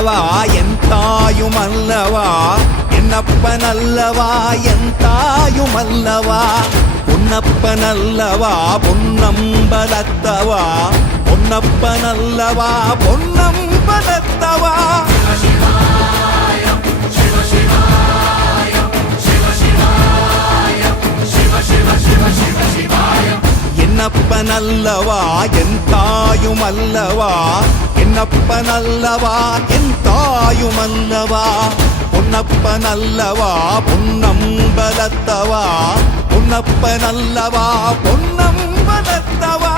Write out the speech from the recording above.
என் தாயும் அல்லவா என்னப்பன் அல்லவா என் தாயும் அல்லவா பொன்னப்பன் அல்லவா பொன்னம்பலத்தவா பொன்னப்பன் அல்லவா பொன்னம்பலத்தவா என்னப்பன் அல்லவா என் தாயும் அல்லவா என்னப்பன் அல்லவா என் தாயும் அல்லவா பொன்னப்பன் அல்லவா பொன்னம்பலத்தவா பொன்னப்பன் அல்லவா பொன்னம்பலத்தவா